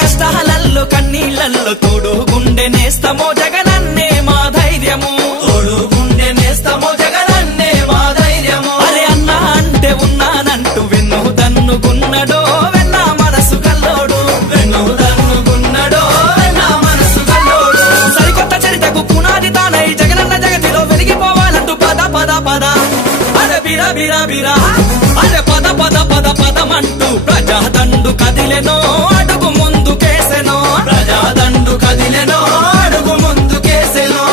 కష్టాలల్లో కన్నీళ్ళల్లో తోడు గుండె నేస్తమో జగనన్నే మా ధైర్యము తోడు గుండె నేస్తమో జగనన్నే మా ధైర్యము అరే అన్న అంటే ఉన్నానంటూ వెన్ను దన్నుకున్నడో వెన్న మనసు కల్లోడు వెన్ను దన్నుకున్నడో వెన్న మనసు కల్లోడు సరికొత్త చరితకు పునాది తానై జగనన్న జగతిలో వెలిగిపోవాలంటూ పద పద పద అరే బిరా బిరా బిరా అరే పద పద పద పదమంటూ ప్రజాదండు కదిలెనో అడుగు ముందుకేసెనో ప్రజాదండు కదిలెనో అడుగు ముందుకేసెనో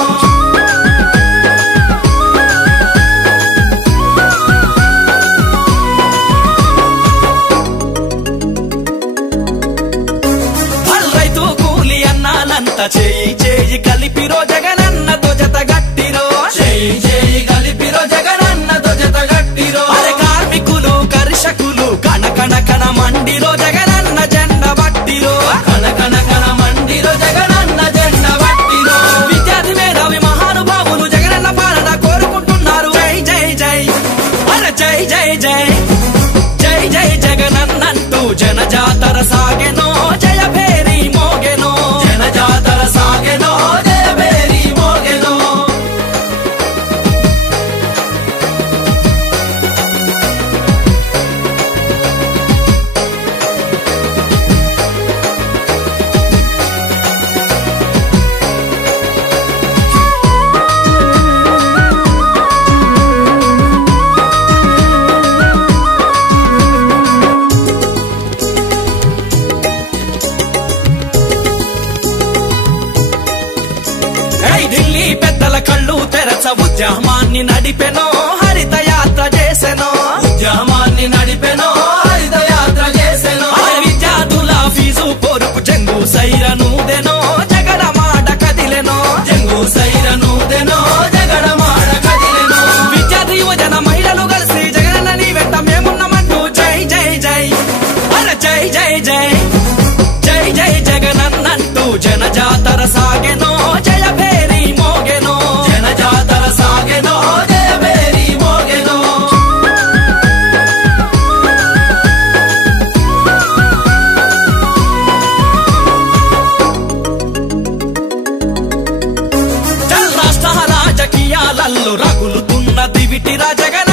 రైతు కూలి అన్నాలంతా చేయి చేయి కలిపిరో జగనన్నతో జత గట్టిరో చేయి చేయి కలిపిరో జగనన్నతో జత గట్టిరో అరే కార్మికులు కర్షకులు కణ కణ కణ మండిరో జగనన్న జెండ బట్టిరో కణ కణ కణ మండిరో జగనన్న జెండ బట్టిరో విద్యార్థి మేధావి మహానుభావులు జగనన్న పాలన కోరుకుంటున్నారు జై జై జై అరే జై జై జై జై జై జగనన్నంటూ జన జాతర సాగెనో జయ భేరి మోగెనో జన జాతర సాగెనో జయ భేరి మోగెనో ఢిల్లీ పెద్దల కళ్ళు తెరచ ఉద్యమాన్ని నడిపెనో హరిత యాత్ర చేసెనో ఉద్యమాన్ని నడిపెనో హరిత యాత్ర చేసెనో విద్యార్థుల ఫీజు పొరుపు జంగు సైరనూదెనో జగడ మాట కదిలెనో జంగు సైరనూదెనో జగడ మాట కదిలెనో విద్యార్థి యువజన మహిళలు కలిసి జగనన్న నీ వెంట మేమున్నామంటూ జై జై జై అరే జై జై జై జై జై జగనన్నంటూ జన జాతర సాగెనో జయ భేరి మోగెనో జన జాతర సాగెనో జయ భేరి మోగెనో రాష్ట్ర రాజకీయాలలో రగులుతున్న దివిటిరా జగన్